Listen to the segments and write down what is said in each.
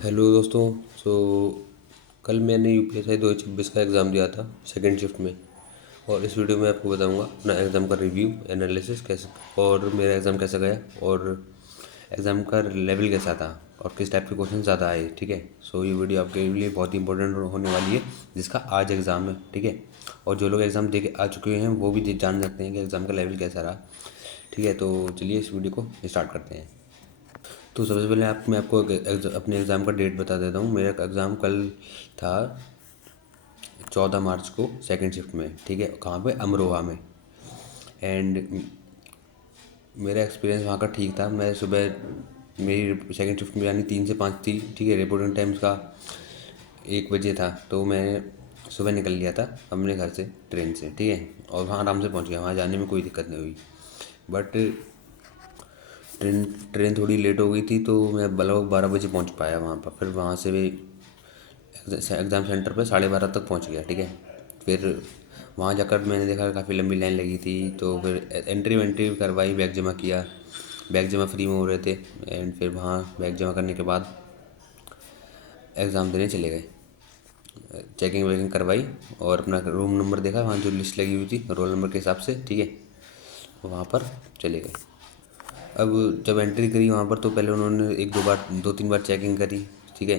Hello दोस्तों। सो कल मैंने यूपीएससी 2026 का एग्ज़ाम दिया था सेकंड शिफ्ट में। और इस वीडियो में आपको बताऊंगा अपना एग्ज़ाम का रिव्यू एनालिसिस कैसे और मेरा एग्ज़ाम कैसा गया और एग्ज़ाम का लेवल कैसा था और किस टाइप के क्वेश्चन ज़्यादा आए। ठीक है। सो ये वीडियो आपके लिए बहुत ही इंपॉर्टेंट होने वाली है जिसका आज एग्ज़ाम है। ठीक है। और जो लोग एग्ज़ाम दे के आ चुके हैं वो भी जान सकते हैं कि एग्ज़ाम का लेवल कैसा रहा। ठीक है। तो चलिए इस वीडियो को स्टार्ट करते हैं। तो सबसे पहले मैं आपको अपने एग्ज़ाम का डेट बता देता हूँ। मेरा एग्ज़ाम कल था 14 मार्च को सेकंड शिफ्ट में। ठीक है। कहाँ पे? अमरोहा में। एंड मेरा एक्सपीरियंस वहाँ का ठीक था। मैं सुबह मेरी सेकंड शिफ्ट में यानी 3 से 5 थी। ठीक है। रिपोर्टिंग टाइम्स का 1 बजे था तो मैं सुबह निकल लिया था अपने घर से ट्रेन से। ठीक है। और वहाँ आराम से पहुँच गया। वहाँ जाने में कोई दिक्कत नहीं हुई। बट ट्रेन ट्रेन थोड़ी लेट हो गई थी तो मैं लगभग 12 बजे पहुंच पाया वहाँ पर। फिर वहाँ से भी एग्ज़ाम सेंटर पे 12:30 तक पहुंच गया। ठीक है। फिर वहाँ जाकर मैंने देखा काफ़ी लंबी लाइन लगी थी तो फिर एंट्री वेंट्री करवाई, बैग जमा किया। बैग जमा फ्री में हो रहे थे। एंड फिर वहाँ बैग जमा करने के बाद एग्ज़ाम देने चले गए। चेकिंग वेकिंग करवाई और अपना रूम नंबर देखा वहाँ जो लिस्ट लगी हुई थी रोल नंबर के हिसाब से। ठीक है। वहाँ पर चले गए। अब जब एंट्री करी वहाँ पर तो पहले उन्होंने 1-2 बार 2-3 बार चेकिंग करी। ठीक है।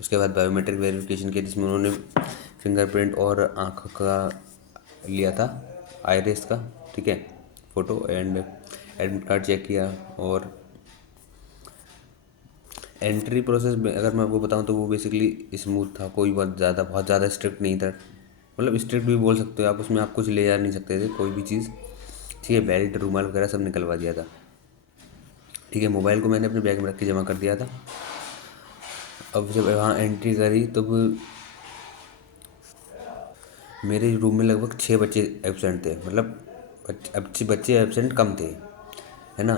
उसके बाद बायोमेट्रिक वेरिफिकेशन किया जिसमें उन्होंने फिंगरप्रिंट और आँख का लिया था, आइरिस का। ठीक है। Photo and admit card check किया। और एंट्री प्रोसेस में अगर मैं आपको बताऊं तो वो बेसिकली स्मूथ था। कोई बहुत ज़्यादा स्ट्रिक्ट नहीं था। मतलब स्ट्रिक्ट भी बोल सकते हो आप। उसमें आप कुछ ले जा नहीं सकते थे कोई भी चीज़। ठीक है। बेल्ट रुमाल वगैरह सब निकलवा दिया था। ठीक है। मोबाइल को मैंने अपने बैग में रख के जमा कर दिया था। अब जब वहाँ एंट्री करी तब मेरे रूम में लगभग 6 बच्चे एब्सेंट थे। मतलब अच्छे बच्चे एब्सेंट कम थे, है ना।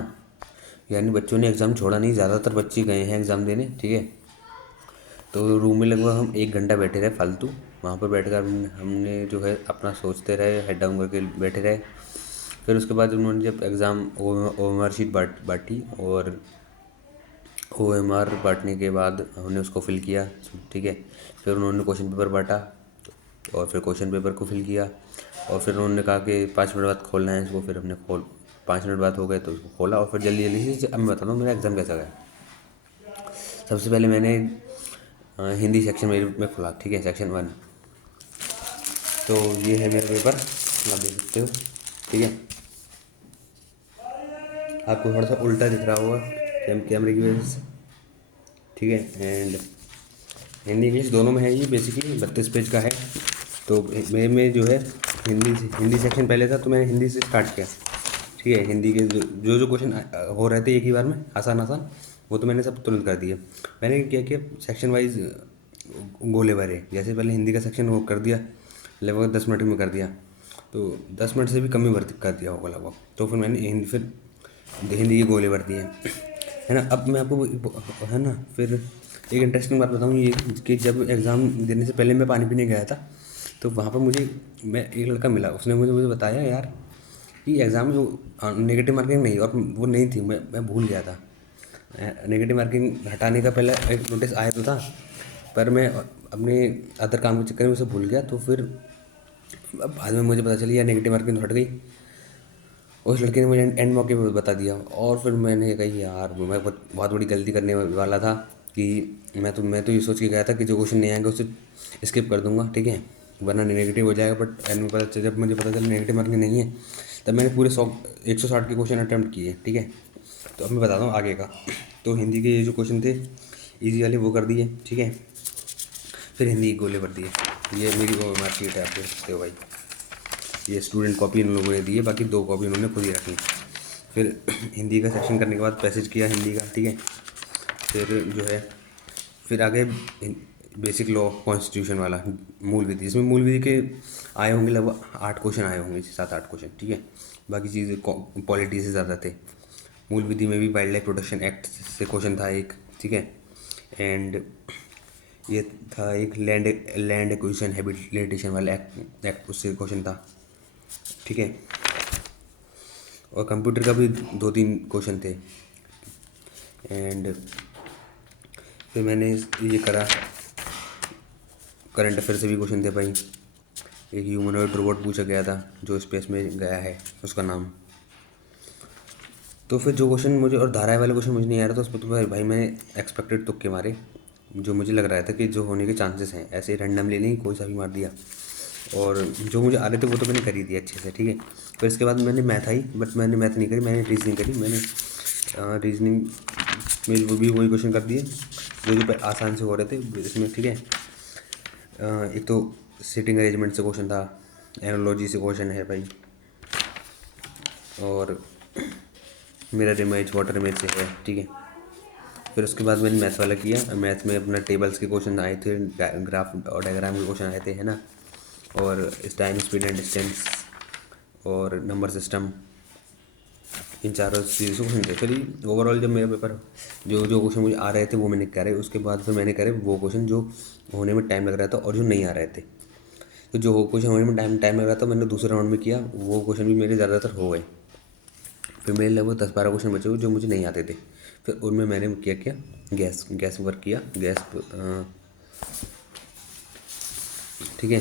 यानी बच्चों ने एग्ज़ाम छोड़ा नहीं, ज़्यादातर बच्चे गए हैं एग्ज़ाम देने। ठीक है। तो रूम में लगभग हम 1 घंटा बैठे रहे फालतू। वहाँ पर बैठ कर हमने जो है अपना सोचते रहे, हेड डाउन करके बैठे रहे। फिर उसके बाद उन्होंने जब एग्ज़ाम OMR शीट बांटी और OMR बांटने के बाद हमने उसको फिल किया। ठीक है। फिर उन्होंने क्वेश्चन पेपर बांटा और फिर क्वेश्चन पेपर को फिल किया। और फिर उन्होंने कहा कि 5 मिनट बाद खोलना है इसको। फिर हमने 5 मिनट बाद हो गए तो उसको खोला और फिर जल्दी जल्दी से अब मैं बताता हूँ मेरा एग्ज़ाम कैसा गया। सबसे पहले मैंने हिंदी सेक्शन मेरे में खोला। ठीक है। सेक्शन 1। तो ये है मेरा पेपर, आप देख सकते हो। ठीक है। आपको थोड़ा सा उल्टा दिख रहा होगा कैमरे की वजह से। ठीक है। एंड हिंदी इंग्लिश दोनों में है। ये बेसिकली 32 पेज का है। तो मेरे में जो है हिंदी सेक्शन पहले था तो मैंने हिंदी से स्टार्ट किया। ठीक है। हिंदी के जो क्वेश्चन हो रहे थे एक ही बार में आसान आसान, वो तो मैंने सब तुरंत कर दिए। मैंने क्या किया, सेक्शन वाइज गोले भरे। जैसे पहले हिंदी का सेक्शन वो कर दिया, लगभग 10 मिनट में कर दिया। तो 10 मिनट से भी कम ही भर कर दिया होगा लगभग। तो फिर मैंने हिंदी के गोले भर दिए, है ना। अब मैं आपको है ना फिर एक इंटरेस्टिंग बात बताऊँ ये कि जब एग्ज़ाम देने से पहले मैं पानी पीने गया था तो वहाँ पर मैं एक लड़का मिला। उसने मुझे बताया यार कि एग्ज़ाम में वो नेगेटिव मार्किंग नहीं, और वो नहीं थी, मैं भूल गया था। नेगेटिव मार्किंग हटाने का पहले एक नोटिस आया तो था पर मैं अपने अदर काम के चक्कर में उसे भूल गया। तो फिर अब बाद में मुझे पता चली यार नेगेटिव मार्किंग तो हट गई। उस लड़के ने मुझे एंड मौके पे बता दिया। और फिर मैंने कही यार मैं बहुत बड़ी गलती करने वाला था कि मैं तो ये सोच के गया था कि जो क्वेश्चन नहीं आएंगे उसे स्किप कर दूंगा। ठीक है। वरना नेगेटिव हो जाएगा। बट एंड में जब मुझे पता चला नेगेटिव मार्किंग नहीं है तब मैंने पूरे 160 के क्वेश्चन अटैम्प्ट किए। ठीक है। तो अब मैं बताता हूँ आगे का। तो हिंदी के ये जो क्वेश्चन थे ईजी वाले वो कर दिए। ठीक है। फिर हिंदी के गोले भर दिए। ये मेरी वो मार्कशीट है, आप देख सकते हो भाई। ये स्टूडेंट कॉपी इन लोगों ने दी है, बाकी 2 कॉपी उन्होंने खुद ही रखी। फिर हिंदी का सेक्शन करने के बाद पैसेज किया हिंदी का। ठीक है। फिर जो है फिर आगे बेसिक लॉ कॉन्स्टिट्यूशन वाला मूल विधि, इसमें मूल विधि के आए होंगे लगभग 8 क्वेश्चन आए होंगे, 7-8 क्वेश्चन। ठीक है। बाकी चीज़ें पॉलिटी से ज़्यादा थे। मूल विधि में भी वाइल्ड लाइफ प्रोटेक्शन एक्ट से क्वेश्चन था एक। ठीक है। एंड ये था एक लैंड एक्विजिशन हैबिटेशन वाला एक्ट उससे क्वेश्चन था। ठीक है। और कंप्यूटर का भी 2-3 क्वेश्चन थे। एंड फिर मैंने ये करा, करंट अफेयर से भी क्वेश्चन थे भाई। एक ह्यूमनॉइड रोबोट पूछा गया था जो स्पेस में गया है, उसका नाम। तो फिर जो क्वेश्चन मुझे, और धाराएं वाले क्वेश्चन मुझे नहीं आ रहा था उस पर, तो भाई मैंने एक्सपेक्टेड तुक्के मारे जो मुझे लग रहा था कि जो होने के चांसेस हैं, ऐसे रैंडमली नहीं कोई सा भी मार दिया। और जो मुझे आ रहे थे वो तो मैंने करी दिया अच्छे से, ठीक है। फिर इसके बाद मैंने मैथ आई, बट मैंने मैथ नहीं करी, मैंने रीजनिंग करी। मैंने रीजनिंग में वो भी वही क्वेश्चन कर दिए जो आसान से हो रहे थे इसमें, ठीक है। एक तो सीटिंग अरेंजमेंट से क्वेश्चन था, एनालॉजी से क्वेश्चन है भाई, और मिरर इमेज, वाटर इमेज से है, ठीक है। फिर उसके बाद मैंने मैथ वाला किया। मैथ में अपना टेबल्स के क्वेश्चन आए थे, ग्राफ और डायग्राम के क्वेश्चन आए थे, है ना। और टाइम, स्पीड एंड डिस्टेंस और नंबर सिस्टम, इन चारों चीज़ों से क्वेश्चन थे। फिर ओवरऑल जब मेरा पेपर, जो जो क्वेश्चन मुझे आ रहे थे वो मैंने करे। उसके बाद फिर मैंने करे वो क्वेश्चन जो होने में टाइम लग रहा था और जो नहीं आ रहे थे। तो जो क्वेश्चन होने में टाइम लग रहा था मैंने दूसरे राउंड में किया, वो क्वेश्चन भी मेरे ज़्यादातर हो गए। फिर मेरे लगभग 10-12 क्वेश्चन बचे हुए जो मुझे नहीं आते थे। फिर उनमें मैंने क्या किया, गैस वर्क किया, ठीक है।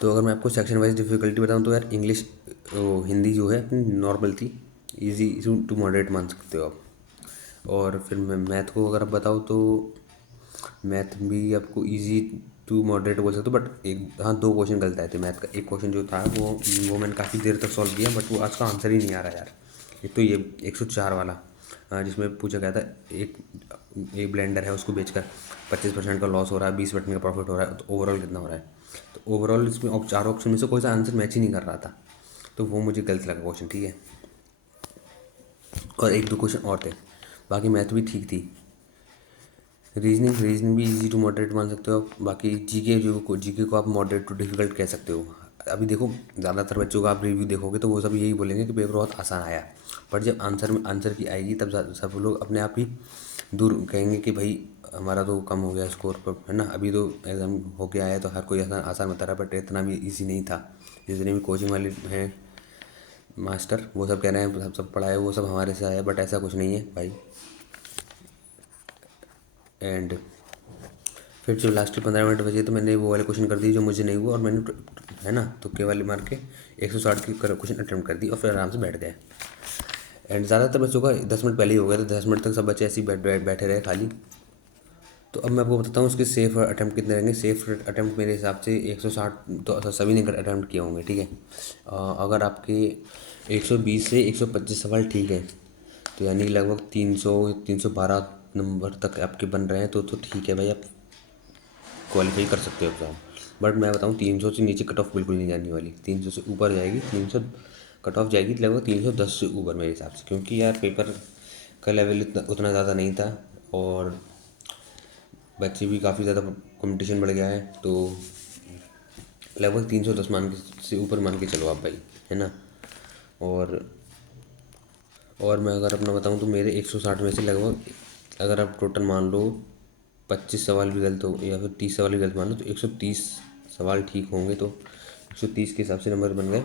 तो अगर मैं आपको सेक्शन वाइज डिफ़िकल्टी बताऊं तो यार इंग्लिश, हिंदी जो है अपनी नॉर्मल थी, इजी टू मॉडरेट मान सकते हो आप। और फिर मैं मैथ को अगर आप बताओ तो मैथ भी आपको इजी टू मॉडरेट बोल सकते हो, बट एक, हाँ, 2 क्वेश्चन गलत आए थे मैथ का। एक क्वेश्चन जो था वो मैंने काफ़ी देर तक सॉल्व किया, बट वो आज का आंसर ही नहीं आ रहा यार। एक तो ये 104 वाला, जिसमें पूछा गया था एक ब्लेंडर है उसको बेचकर 25% का लॉस हो रहा है, 20% का प्रॉफिट हो रहा है, तो ओवरऑल कितना हो रहा है। तो ओवरऑल इसमें 4 ऑप्शन में से कोई सा आंसर मैच ही नहीं कर रहा था, तो वो मुझे गलत लगा क्वेश्चन, ठीक है। और 1-2 क्वेश्चन और थे, बाकी मैथ भी ठीक थी। रीजनिंग भी इजी टू मॉडरेट मान सकते हो आप। बाकी जीके को आप मॉडरेट टू डिफिकल्ट कह सकते हो। अभी देखो ज़्यादातर बच्चों का आप रिव्यू देखोगे तो वो सब यही बोलेंगे कि पेपर बहुत आसान आया, बट जब आंसर की आएगी तब सब लोग अपने आप ही दूर कहेंगे कि भाई हमारा तो कम हो गया स्कोर पर, है ना। अभी तो एग्ज़ाम हो के आया तो हर कोई आसान आसान बता रहा है, बट इतना भी ईजी नहीं था। जितने भी कोचिंग वाले हैं मास्टर वो सब कह रहे हैं सब पढ़ाए वो सब हमारे से आया, बट ऐसा कुछ नहीं है भाई। एंड फिर जो लास्ट के 15 मिनट बचे तो मैंने वो वाले क्वेश्चन कर दिए जो मुझे नहीं हुआ, और मैंने, है ना, तुक्के वाले मार के 160 के क्वेश्चन अटैम्प्ट कर दी और फिर आराम से बैठ गए। एंड ज़्यादातर बच्चों का 10 मिनट पहले ही हो गया, तो 10 मिनट तक सब बच्चे ऐसे ही बैठे रहे खाली। तो अब मैं आपको बताता हूँ उसके सेफ अटैम्प्ट कितने रहेंगे। सेफ अटैम्प्ट मेरे हिसाब से 160 तो सभी ने अटैम्प्ट किए होंगे, ठीक है। अगर आपके 120 से 125 सवाल ठीक है, तो यानी लगभग 312 नंबर तक आपके बन रहे हैं, तो ठीक है भाई, आप क्वालिफाई कर सकते हो एग्ज़ाम। बट मैं बताऊँ 300 से नीचे कट ऑफ बिल्कुल नहीं जाने वाली, 300 से ऊपर जाएगी। 300 कट ऑफ जाएगी लगभग 310 से ऊपर मेरे हिसाब से, क्योंकि यार पेपर का लेवल उतना ज़्यादा नहीं था और बच्चे भी काफ़ी ज़्यादा कंपटीशन बढ़ गया है। तो लगभग 310 से ऊपर मान के चलो आप भाई, है ना। और और मैं अगर अपना बताऊँ तो मेरे 160 में से लगभग, अगर आप टोटल मान लो 25 सवाल भी गलत हो या फिर 30 सवाल भी गलत मान लो, तो 130 सवाल ठीक होंगे, तो 130 के हिसाब से नंबर बन गए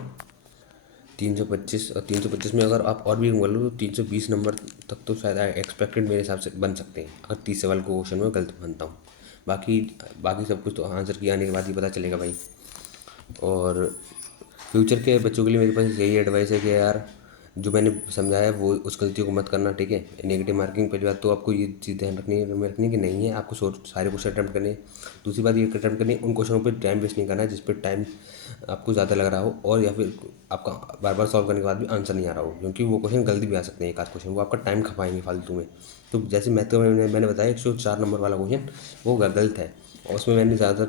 325। और 325 में अगर आप और भी बोल लो तो 320 नंबर तक तो शायद एक्सपेक्टेड मेरे हिसाब से बन सकते हैं, अगर 30 सवाल को क्वेश्चन में गलत बनता हूँ। बाकी बाकी सब कुछ तो आंसर की आने के बाद ही पता चलेगा भाई। और फ्यूचर के बच्चों के लिए मेरे पास यही एडवाइस है कि यार जो मैंने समझाया वो उस गलतियों को मत करना, ठीक है। नेगेटिव मार्किंग पहली बात तो आपको ये चीज़ ध्यान रखनी कि नहीं है, आपको सारे क्वेश्चन अटैम्प्ट करने। दूसरी बात ये अटैम्प्ट करनी, उन क्वेश्चनों पे टाइम वेस्ट नहीं करना है जिस पर टाइम आपको ज़्यादा लग रहा हो, और या फिर आपका बार बार सॉल्व करने के बाद भी आंसर नहीं आ रहा हो, क्योंकि वो क्वेश्चन गलती भी आ सकते हैं। एक आध क्वेश्चन वो आपका टाइम खपाएंगे फालतू में। तो जैसे मैथ में मैंने बताया 104 नंबर वाला क्वेश्चन वो गलत है, और उसमें मैंने ज़्यादा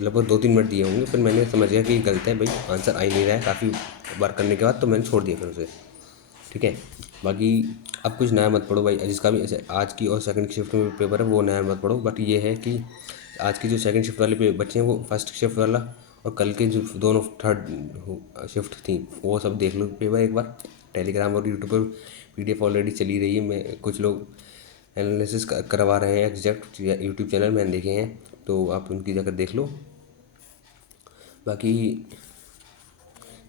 लगभग 2-3 मिनट दिए होंगे, फिर मैंने समझ गया कि गलत है भाई, आंसर आ ही नहीं रहा है काफ़ी बार करने के बाद, तो मैंने छोड़ दिया फिर उसे, ठीक है। बाकी अब कुछ नया मत पढ़ो भाई, जिसका भी ऐसे आज की और सेकंड की शिफ्ट में पेपर है वो नया मत पढ़ो। बट ये है कि आज की जो सेकंड शिफ्ट वाले बच्चे हैं वो फर्स्ट शिफ्ट वाला, और कल के जो दोनों थर्ड शिफ्ट थी वो सब देख लो पेपर एक बार। टेलीग्राम और यूट्यूब पर PDF ऑलरेडी चली रही है, मैं कुछ लोग एनालिसिस करवा रहे हैं एग्जैक्ट यूट्यूब चैनल मैंने देखे हैं, तो आप उनकी जाकर देख लो। बाकी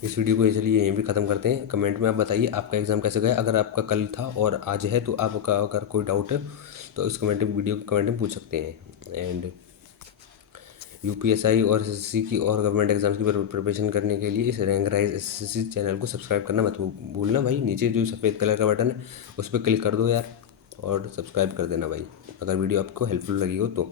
इस वीडियो को चलिए यहीं पे ख़त्म करते हैं। कमेंट में आप बताइए आपका एग्ज़ाम कैसे गया। अगर आपका कल था और आज है तो आपका अगर कोई डाउट है तो इस कमेंट में, वीडियो के कमेंट में पूछ सकते हैं। एंड यूपीएसआई और एसएससी की और गवर्नमेंट एग्जाम्स की प्रिपरेशन करने के लिए इस रैंक राइज एसएससी चैनल को सब्सक्राइब करना मत भूलना भाई। नीचे जो सफ़ेद कलर का बटन है उस पर क्लिक कर दो यार और सब्सक्राइब कर देना भाई, अगर वीडियो आपको हेल्पफुल लगी हो तो।